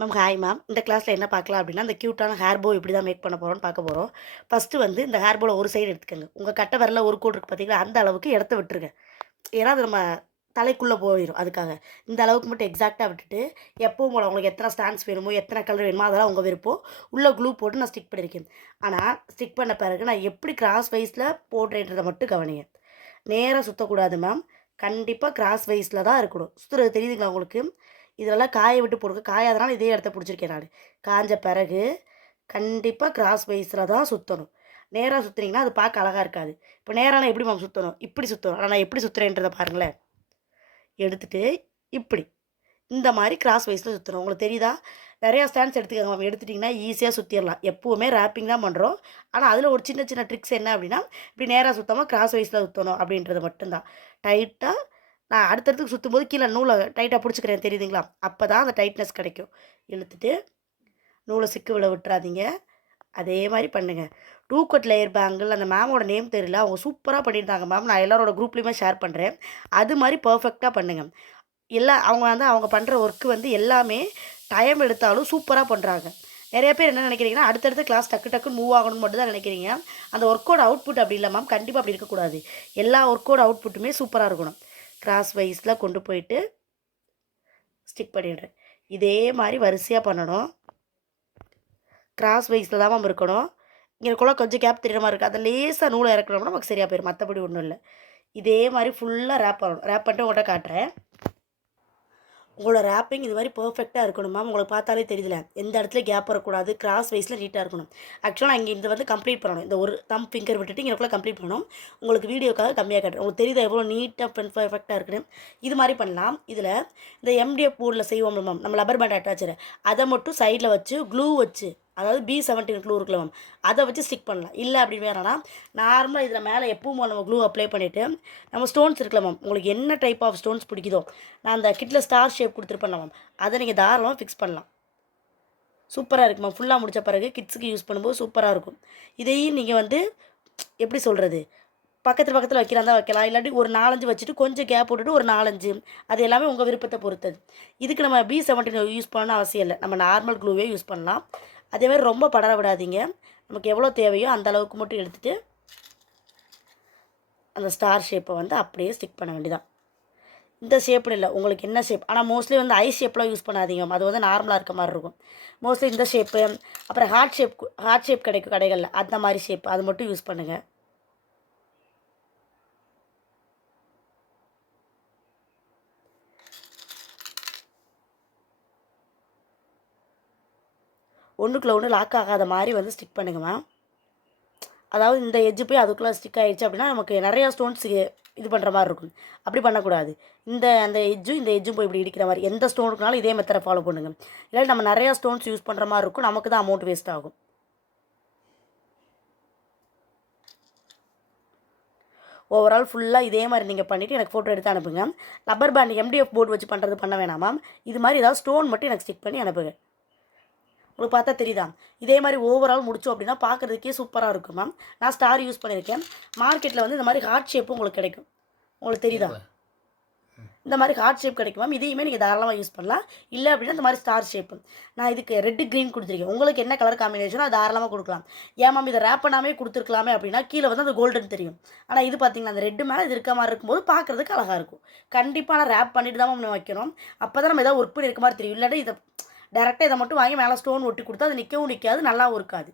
Ma'am hi ma'am. இந்த கிளாஸில் என்ன பார்க்கலாம் அப்படின்னா, இந்த க்யூட்டான ஹேர் போ எப்படி தான் மேக் பண்ண போறோம்னு பார்க்க போறோம். ஃபர்ஸ்ட்டு வந்து இந்த ஹேர் போல ஒரு சைடு எடுத்துக்கங்க. உங்க கட்டை விரல்ல ஒரு கோடு இருக்கு பார்த்தீங்களா, அந்த அளவுக்கு இடத்த விட்டுருங்க. ஏன்னா, அது நம்ம தலைக்குள்ள போயிரும் அதுக்காக. இந்த அளவுக்கு மட்டும் எக்ஸாக்ட்டா விட்டுட்டு, எப்பவும் போல உங்களுக்கு எத்தனை ஸ்டாண்ட்ஸ் வேணுமோ, எத்தனை கலர் வேணுமோ அதெல்லாம் உங்க விருப்பம். உள்ள க்ளூ போட்டு நான் ஸ்டிக் பண்ணியிருக்கேன். ஆனா, ஸ்டிக் பண்ண பிறகு நான் எப்படி கிராஸ் வைஸ்ல போடுறேன்றத மட்டும் கவனிங்க. நேரா சுத்தக்கூடாது மேம். கண்டிப்பா கிராஸ் வைஸ்ல தான் இருக்கணும். சுத்துறது தெரியுதுங்களா உங்களுக்கு? இதெல்லாம் காய விட்டு போடுங்க. காயாதனால இதே இடத்த புடிச்சிருக்கேன் நானு. காஞ்ச பிறகு கண்டிப்பா கிராஸ் வைஸ்ல தான் சுத்தணும். நேரா சுத்துனீங்கன்னா, அது பார்க்க அழகா இருக்காது. இப்ப நேரானா எப்படி மேம் சுத்தணும்? இப்படி சுத்தணும். ஆனா நான் எப்படி சுத்துறேன்றத பாருங்களேன். எடுத்துட்டு இப்படி. இந்த மாரி கிராஸ் வைஸ்ல சுத்தணும். உங்களுக்கு தெரியுதா? நெறையா ஸ்டாண்ட்ஸ் எடுத்துக்கங்க மேம். எடுத்துட்டீங்கன்னா ஈஸியா சுத்திரலாம். எப்பவுமே ராப்பிங் தான் பண்றோம். ஆனா அதில ஒரு சின்ன சின்ன ட்ரிக்ஸ் என்ன அப்டின்னா, இப்படி நேரா சுத்தாம கிராஸ் வைஸ்ல சுத்தணும் அப்படின்றது மட்டும் தான். டைட்டா நான் அடுத்தடுத்து சுத்தும்போது கீழ நூல டைட்டா புடிச்சுக்கிறேன் தெரியுதுங்களா? அப்பதான் அந்த டைட்னஸ் கிடைக்கும். இழுத்துட்டு நூல சிக்கு விட விட்டுறாதீங்க. அதே மாரி பண்ணுங்க. டூ கட் லேயர் பேங்கிள் அந்த மேமோட நேம் தெரியல. அவங்க சூப்பரா பண்ணியிருந்தாங்க மேம். நான் எல்லாரோட குரூப்லயுமே ஷேர் பண்றேன். அது மாரி பெர்ஃபெக்ட்டா பண்ணுங்க. அவங்க வந்து அவங்க பண்ற ஒர்க் வந்து எல்லாமே டைம் எடுத்தாலும் சூப்பரா பண்றாங்க. நெறைய பேர் என்ன நெனைக்கிறீங்கன்னா, அடுத்தடுத்த கிளாஸ் டக்கு டக்குன்னு மூவ் ஆகணும்னு மட்டும் தான் நெனைக்கிறீங்க. அந்த ஒர்க்கோட அவுட்புட் அப்படி இல்ல மேம். கண்டிப்பா அப்படி இருக்கக்கூடாது. எல்லா ஒர்க்கோட அவுட்புட்டுமே சூப்பரா இருக்கணும். கிராஸ் வைஸ்ல கொண்டு போயிட்டு ஸ்டிக் பண்ணிடுறேன். இதே மாரி வரிசையா பண்ணணும். கிராஸ் வைஸ்ல தான் மேம் இருக்கணும். இங்கனக்குள்ள கொஞ்சம் கேப் தெரியிற மாரி இருக்கு. அத லேசா நூல இறக்குனோம்னா நமக்கு சரியா போயிரும். மத்தபடி ஒண்ணும் இல்ல. இதே மாரி ஃபுல்லா ராப் பண்ணணும். ராப் பண்ணிட்டு உங்கள்ட்ட காட்டுறேன். உங்களோட ராப்பிங் இது மாரி பெர்ஃபெக்ட்டா இருக்கணும் மேம். உங்களுக்கு பார்த்தாலே தெரியுதுல. எந்த இடத்துலயும் கேப் வரக்கூடாது. கிராஸ் வைஸ்ல நீட்டா இருக்கணும். ஆக்சுவலா நான் இங்க இத வந்து கம்ப்ளீட் பண்ணணும். இந்த ஒரு தம்ப் ஃபிங்கர் விட்டுட்டு இங்கனக்குள்ள கம்ப்ளீட் பண்ணணும். உங்களுக்கு வீடியோக்காக கம்மியா காட்டுறேன். உங்களுக்கு தெரியுதா எவ்வளோ நீட்டா பெர்ஃபெக்ட்டா இருக்குன்னு? இது மாரி பண்ணலாம். இதுல இந்த எம்டிஎஃப் போர்ட்ல செய்வோம்ல மேம். நம்ம லப்பர் பேண்ட் அட்டாச்சர் அத மட்டும் சைட்ல வச்சு க்ளூ வச்சு அதாவது B17 க்ளூ இருக்குல்ல மேம். அத வச்சு ஸ்டிக் பண்ணலாம். இல்ல அப்படி வேணாம்னா, நார்மலா இதுல மேல எப்பவும் போல நம்ம க்ளூ அப்ளை பண்ணிட்டு, நம்ம ஸ்டோன்ஸ் இருக்குல்ல மேம். உங்களுக்கு என்ன டைப் ஆஃப் ஸ்டோன்ஸ் பிடிக்குதோ, நான் அந்த கிட்ல ஸ்டார் ஷேப் குடுத்துருப்பேன்ல மேம். அத நீங்க தாராளமா ஃபிக்ஸ் பண்ணலாம். சூப்பரா இருக்கு மேம். ஃபுல்லா முடிச்ச பிறகு கிட்ஸுக்கு யூஸ் பண்ணும்போது சூப்பரா இருக்கும். இதையும் நீங்க வந்து எப்படி சொல்றது? பக்கத்துல பக்கத்துல வைக்கிறதா வைக்கலாம். இல்லாட்டி ஒரு 4, 5 வச்சுட்டு கொஞ்சம் கேப் விட்டுட்டு ஒரு 4, 5 அது எல்லாமே உங்க விருப்பத்த பொறுத்தது. இதுக்கு நம்ம B17 யூஸ் பண்ணணும்னு அவசியம் இல்ல. நம்ம நார்மல் க்ளூவே யூஸ் பண்ணலாம். அதே மாரி ரொம்ப படர விடாதீங்க. நமக்கு எவ்வளோ தேவையோ அந்த அளவுக்கு மட்டும் எடுத்துட்டு, அந்த ஸ்டார் ஷேப்ப வந்து அப்படியே ஸ்டிக் பண்ண வேண்டியதான். இந்த ஷேப்னு இல்ல. உங்களுக்கு என்ன ஷேப் ஆனா மோஸ்ட்லி வந்து ஐ ஷேப்லாம் யூஸ் பண்ணாதீங்க. அது வந்து நார்மலா இருக்க மாரி இருக்கும். மோஸ்ட்லி இந்த ஷேப்பு, அப்புறம் ஹார்ட் ஷேப் கிடைக்கும் கடைகள்ல. அந்த மாரி ஷேப் அது மட்டும் யூஸ் பண்ணுங்க. ஒண்ணுக்குள்ள ஒண்ணு லாக் ஆகாத மாரி வந்து ஸ்டிக் பண்ணுங்க மேம். அதாவது இந்த எட்ஜ் போய் அதுக்குள்ள ஸ்டிக் ஆயிடுச்சு அப்படின்னா, நமக்கு நெறையா ஸ்டோன்ஸ் இது பண்ற மாரி இருக்கும். அப்படி பண்ணக்கூடாது. அந்த இந்த எட்ஜும் போய் இப்படி இடிக்கிற மாரி. எந்த ஸ்டோனுக்குனாலும் இதே மெத்தட ஃபாலோ பண்ணுங்க. இல்லாட்டி நம்ம நெறையா ஸ்டோன்ஸ் யூஸ் பண்ற மாரி இருக்கும். நமக்கு தான் அமௌண்ட் வேஸ்ட் ஆகும். ஓவரால் ஃபுல்லா இதே மாரி நீங்க பண்ணிட்டு எனக்கு ஃபோட்டோ எடுத்து அனுப்புங்க. ரப்பர் பேண்ட் எம்டிஎஃப் போர்ட் வச்சு பண்றது பண்ண வேணாம் மேம். இது மாரி ஏதாவது ஸ்டோன் மட்டும் எனக்கு ஸ்டிக் பண்ணி அனுப்புங்க. உங்களுக்கு பார்த்தா தெரியுதா? இதே மாரி ஓவரால் முடிச்சோம் அப்படின்னா பார்க்கறதுக்கே சூப்பரா இருக்கும் மேம். நான் ஸ்டார் யூஸ் பண்ணியிருக்கேன். மார்க்கெட்ல வந்து இந்த மாரி ஹார்ட் ஷேப்பும் உங்களுக்கு கிடைக்கும். உங்களுக்கு தெரியுதா? இந்த மாரி ஹார்ட் ஷேப் கிடைக்கும் மேம். இதையுமே நீங்க தாராளமா யூஸ் பண்ணலாம். இல்ல அப்படின்னா இந்த மாரி ஸ்டார் ஷேப். நான் இதுக்கு ரெட், கிரீன் குடுத்துருக்கேன். உங்களுக்கு என்ன கலர் காம்பினேஷனோ அது தாராளமா குடுக்கலாம். ஏன் மேம் இத ரேப் பண்ணாமயே குடுத்துருக்கலாமே அப்படின்னா, கீழ வந்து அந்த கோல்டன் தெரியும். ஆனா இது பார்த்தீங்களா, அந்த ரெட் மேல இது இருக்க மாரி இருக்கும்போது பார்க்கறதுக்கு அழகா இருக்கும். கண்டிப்பா ஆனா ரேப் பண்ணிட்டு தான் மேம் வைக்கணும். அப்பதான் நம்ம ஏதாவது ஒர்க் பண்ணியிருக்க மாரி தெரியும். இல்லாட்டி இத டைரக்ட்டா இத மட்டும் வாங்கி மேல ஸ்டோன் ஒட்டி குடுத்தா அது நிக்கவும் நிக்காது, நல்லாவும் இருக்காது.